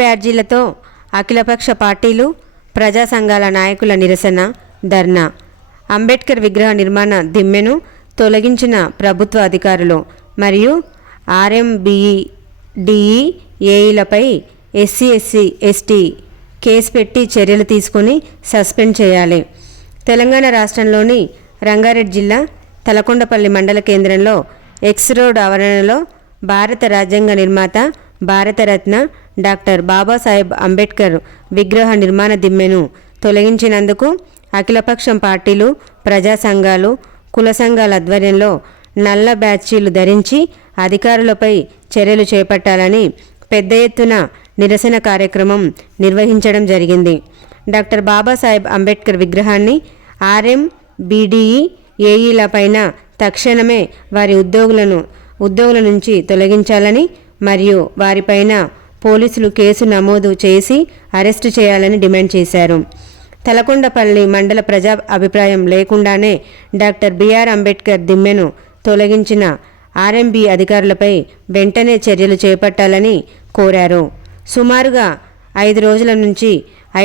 బ్యాడ్జీలతో అఖిలపక్ష పార్టీలు ప్రజా సంఘాల నాయకుల నిరసన ధర్నా. అంబేద్కర్ విగ్రహ నిర్మాణ దిమ్మెను తొలగించిన ప్రభుత్వ అధికారులు మరియు ఆర్ఎంబిఈడిఈఏలపై ఎస్సీ ఎస్టీ కేసు పెట్టి చర్యలు తీసుకుని సస్పెండ్ చేయాలి. తెలంగాణ రాష్ట్రంలోని రంగారెడ్డి జిల్లా తలకొండపల్లి మండల కేంద్రంలో ఎక్స్ రోడ్ ఆవరణలో భారత రాజ్యాంగ నిర్మాత భారతరత్న డాక్టర్ బాబాసాహెబ్ అంబేద్కర్ విగ్రహ నిర్మాణ దిమ్మెను తొలగించినందుకు అఖిలపక్షం పార్టీలు ప్రజా సంఘాలు కుల సంఘాల ఆధ్వర్యంలో నల్ల బ్యాడ్జీలు ధరించి అధికారులపై చర్యలు చేపట్టాలని పెద్ద ఎత్తున నిరసన కార్యక్రమం నిర్వహించడం జరిగింది. డాక్టర్ బాబాసాహెబ్ అంబేద్కర్ విగ్రహాన్ని ఆర్ఎంబిడిఈఏల పైన తక్షణమే వారి ఉద్యోగుల నుంచి తొలగించాలని మరియు వారిపైన పోలీసులు కేసు నమోదు చేసి అరెస్టు చేయాలని డిమాండ్ చేశారు. తలకొండపల్లి మండల ప్రజా అభిప్రాయం లేకుండానే డాక్టర్ బిఆర్ అంబేద్కర్ దిమ్మెను తొలగించిన ఆర్ఎంబి అధికారులపై వెంటనే చర్యలు చేపట్టాలని కోరారు. సుమారుగా 5 రోజుల నుంచి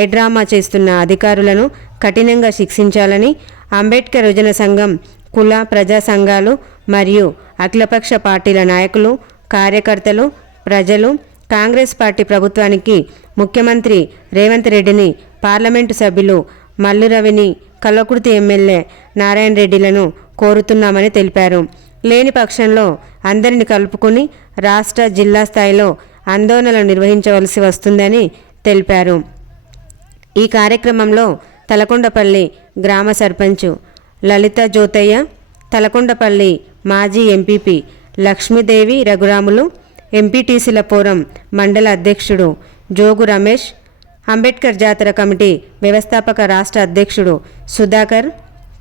ఐడ్రామా చేస్తున్న అధికారులను కఠినంగా శిక్షించాలని అంబేద్కర్ యువజన సంఘం, కుల ప్రజా సంఘాలు మరియు అఖిలపక్ష పార్టీల నాయకులు, కార్యకర్తలు, ప్రజలు కాంగ్రెస్ పార్టీ ప్రభుత్వానికి, ముఖ్యమంత్రి రేవంత్ రెడ్డిని, పార్లమెంటు సభ్యులు మల్లు రవిని, కల్వకుర్తి ఎమ్మెల్యే నారాయణ రెడ్డిలను కోరుతున్నామని తెలిపారు. లేని పక్షంలో అందరిని కలుపుకుని రాష్ట్ర, జిల్లా స్థాయిలో ఆందోళనలు నిర్వహించవలసి వస్తుందని తెలిపారు. ఈ కార్యక్రమంలో తలకొండపల్లి గ్రామ సర్పంచ్ లలిత జ్యోతయ్య, తలకొండపల్లి మాజీ ఎంపీపీ లక్ష్మీదేవి రఘురాములు, ఎంపీటీసీల ఫోరం మండల అధ్యక్షుడు జోగు రమేష్, అంబేద్కర్ జాతర కమిటీ వ్యవస్థాపక రాష్ట్ర అధ్యక్షుడు సుధాకర్,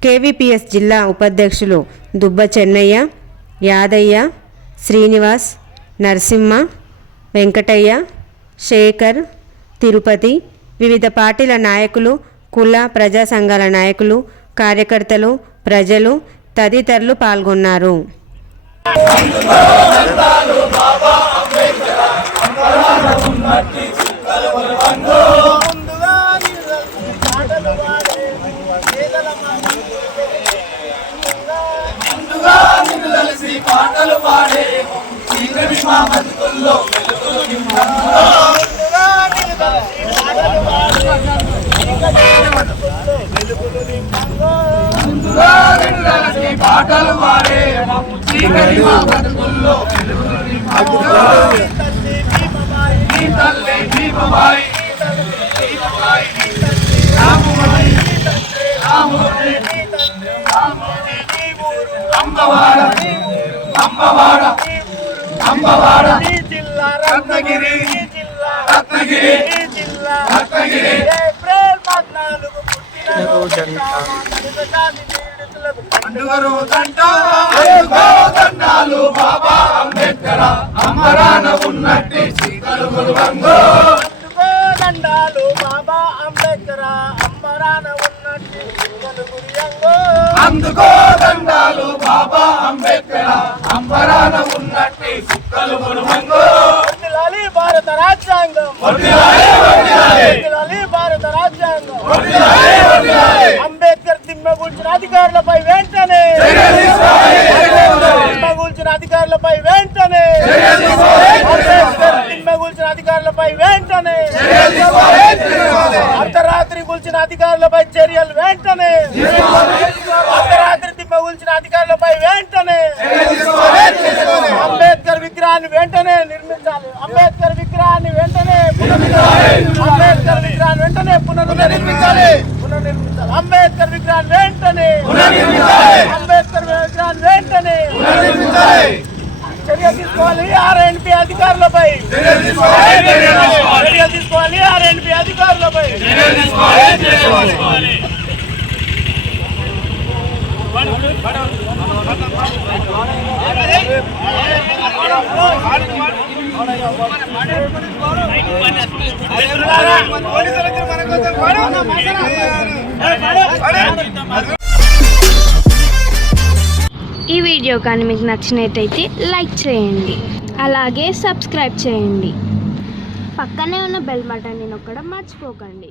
కేవీపీఎస్ జిల్లా ఉపాధ్యక్షులు దుబ్బ చెన్నయ్య, యాదయ్య, శ్రీనివాస్, నరసింహ, వెంకటయ్య, శేఖర్, తిరుపతి, వివిధ పార్టీల నాయకులు, కుల ప్రజా సంఘాల నాయకులు, కార్యకర్తలు, ప్రజలు తదితరులు పాల్గొన్నారు. బాబా అంబేద్కర్ అమరాన ఉన్నట్టి శ్రీకలుగులు వంగో దండాలు బాబా అంబేద్కర్ అమరాన ఉన్నట్టి శ్రీకలుగులు వంగో అందుకో దండాలు బాబా అంబేద్కర్ అమరాన ఉన్నట్టి శ్రీకలుగులు వంగో వర్ధిల్లాలి భారత రాజ్యాంగం వర్ధిల్లాలి భారత రాజ్యాంగం అంబేద్కర్ దిమ్మె గురించిన అధికారులపై వెంటనే అధికారులపై వెంటనే అధికారులపై వెంటనే అర్ధరాత్రి కూల్చిన అధికారులపై చర్యలు వెంటనే అర్ధరాత్రి దిమ్మ కూల్చిన అధికారులపై వెంటనే అంబేద్కర్ విగ్రహాన్ని వెంటనే నిర్మించాలి. అంబేద్కర్ విగ్రహాన్ని వెంటనే అంబేద్కర్ విగ్రహాన్ని వెంటనే పునర్నిర్మించాలి. అంబేద్కర్ విగ్రహాన్ని వెంటనే అంబేద్కర్ విగ్రహాన్ని వెంటనే చర్య తీసుకోవాలి. ఆర్ఎన్పి అధికారులపై చర్య తీసుకోవాలి. ఆర్ఎన్పి అధికారులపై ఈ వీడియో కానీ మీకు నచ్చినట్టయితే లైక్ చేయండి, అలాగే సబ్స్క్రైబ్ చేయండి. పక్కనే ఉన్న బెల్ బటన్ని నొక్కడం మర్చిపోకండి.